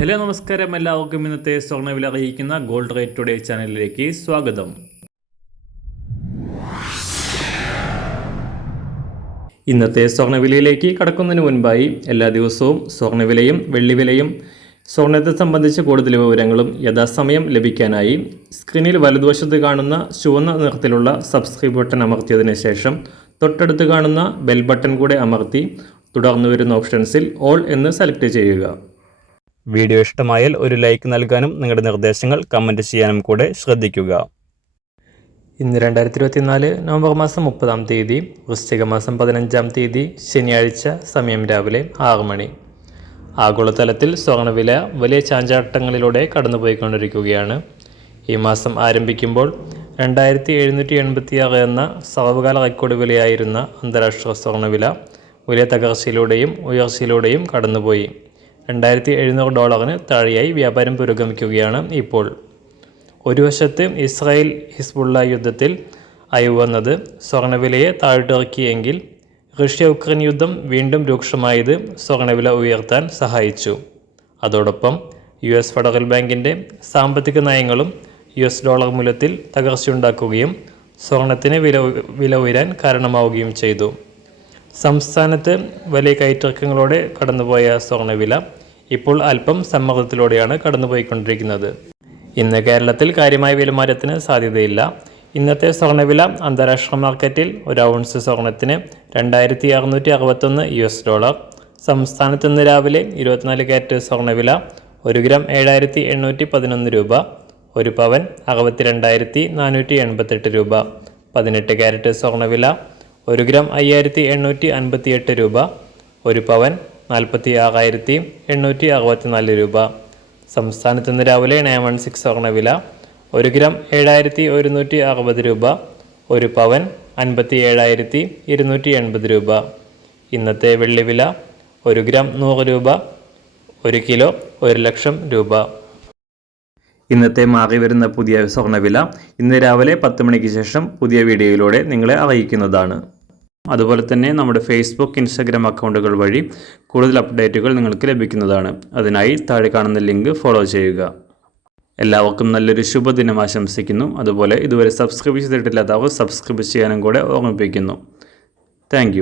Hello നമസ്കാരം, എല്ലാവർക്കും ഇന്നത്തെ സ്വർണ്ണവില അറിയിക്കുന്ന ഗോൾഡ് റേറ്റ് ടുഡേ ചാനലിലേക്ക് സ്വാഗതം. ഇന്നത്തെ സ്വർണ്ണവിലയിലേക്ക് കടക്കുന്നതിന് മുൻപായി എല്ലാ ദിവസവും സ്വർണ്ണവിലയും വെള്ളിവിലയും സ്വർണ്ണത്തെ സംബന്ധിച്ച് കൂടുതൽ വിവരങ്ങളും യഥാസമയം ലഭിക്കാനായി സ്ക്രീനിൽ വലതുവശത്ത് കാണുന്ന ചുവന്ന നിറത്തിലുള്ള സബ്സ്ക്രൈബ് ബട്ടൺ അമർത്തിയതിനു ശേഷം തൊട്ടടുത്ത് കാണുന്ന ബെൽ ബട്ടൺ കൂടെ അമർത്തി തുടർന്ന് വരുന്ന ഓപ്ഷൻസിൽ ഓൾ എന്ന് സെലക്ട് ചെയ്യുക. വീഡിയോ ഇഷ്ടമായാൽ ഒരു ലൈക്ക് നൽകാനും നിങ്ങളുടെ നിർദ്ദേശങ്ങൾ കമൻറ്റ് ചെയ്യാനും കൂടെ ശ്രദ്ധിക്കുക. ഇന്ന് 2024 നവംബർ മാസം 30-ാം തീയതി, വൃശ്ചിക മാസം 15-ാം തീയതി, ശനിയാഴ്ച, സമയം രാവിലെ 6 മണി. ആഗോളതലത്തിൽ സ്വർണ്ണവില വലിയ ചാഞ്ചാട്ടങ്ങളിലൂടെ കടന്നുപോയിക്കൊണ്ടിരിക്കുകയാണ്. ഈ മാസം ആരംഭിക്കുമ്പോൾ 2786 എന്ന സർവകാല റെക്കോർഡ് വിലയായിരുന്ന അന്താരാഷ്ട്ര സ്വർണ്ണവില വലിയ തകർച്ചയിലൂടെയും ഉയർച്ചയിലൂടെയും കടന്നുപോയി. $2700 താഴെയായി വ്യാപാരം പുരോഗമിക്കുകയാണ് ഇപ്പോൾ. ഒരു വശത്ത് ഇസ്രായേൽ ഹിസ്ബുള്ള യുദ്ധത്തിൽ അയവ് വന്നത് സ്വർണ്ണവിലയെ താഴ്ത്തിറക്കിയെങ്കിൽ റഷ്യ ഉക്രൈൻ യുദ്ധം വീണ്ടും രൂക്ഷമായത് സ്വർണ്ണവില ഉയർത്താൻ സഹായിച്ചു. അതോടൊപ്പം US ഫെഡറൽ ബാങ്കിൻ്റെ സാമ്പത്തിക നയങ്ങളും US ഡോളർ മൂല്യത്തിൽ തകർച്ചയുണ്ടാക്കുകയും സ്വർണത്തിന് വില ഉയരാൻ കാരണമാവുകയും ചെയ്തു. സംസ്ഥാനത്ത് വലിയ കയറ്റിറക്കങ്ങളോടെ കടന്നുപോയ സ്വർണ്ണവില ഇപ്പോൾ അല്പം സമ്മർദ്ദത്തിലൂടെയാണ് കടന്നുപോയിക്കൊണ്ടിരിക്കുന്നത്. ഇന്ന് കേരളത്തിൽ കാര്യമായ വിലമാറ്റത്തിന് സാധ്യതയില്ല. ഇന്നത്തെ സ്വർണ്ണവില അന്താരാഷ്ട്ര മാർക്കറ്റിൽ ഒരു ഔൺസ് സ്വർണത്തിന് $2661. സംസ്ഥാനത്ത് ഇന്ന് രാവിലെ 24 കാരറ്റ് സ്വർണ്ണവില 1 ഗ്രാം 7811 രൂപ, 1 പവൻ 62,488 രൂപ. 18 കാരറ്റ് സ്വർണ്ണവില 1 ഗ്രാം 5858 രൂപ, 1 പവൻ 46,864 രൂപ. സംസ്ഥാനത്ത് ഇന്ന് രാവിലെ 916 സ്വർണ്ണവില 1 ഗ്രാം 7160 രൂപ, 1 പവൻ 57,280 രൂപ. ഇന്നത്തെ വെള്ളിവില 1 ഗ്രാം 100 രൂപ, 1 കിലോ 1 ലക്ഷം രൂപ. ഇന്നത്തെ മാറി വരുന്ന പുതിയ സ്വർണ്ണവില ഇന്ന് രാവിലെ 10 മണിക്ക് ശേഷം പുതിയ വീഡിയോയിലൂടെ നിങ്ങളെ അറിയിക്കുന്നതാണ്. അതുപോലെ തന്നെ നമ്മുടെ ഫേസ്ബുക്ക്, ഇൻസ്റ്റാഗ്രാം അക്കൗണ്ടുകൾ വഴി കൂടുതൽ അപ്ഡേറ്റുകൾ നിങ്ങൾക്ക് ലഭിക്കുന്നതാണ്. അതിനായി താഴെ കാണുന്ന ലിങ്ക് ഫോളോ ചെയ്യുക. എല്ലാവർക്കും നല്ലൊരു ശുഭദിനം ആശംസിക്കുന്നു. അതുപോലെ ഇതുവരെ സബ്സ്ക്രൈബ് ചെയ്തിട്ടില്ലാത്തവർ സബ്സ്ക്രൈബ് ചെയ്യാനും കൂടെ ഓർമ്മിപ്പിക്കുന്നു. താങ്ക്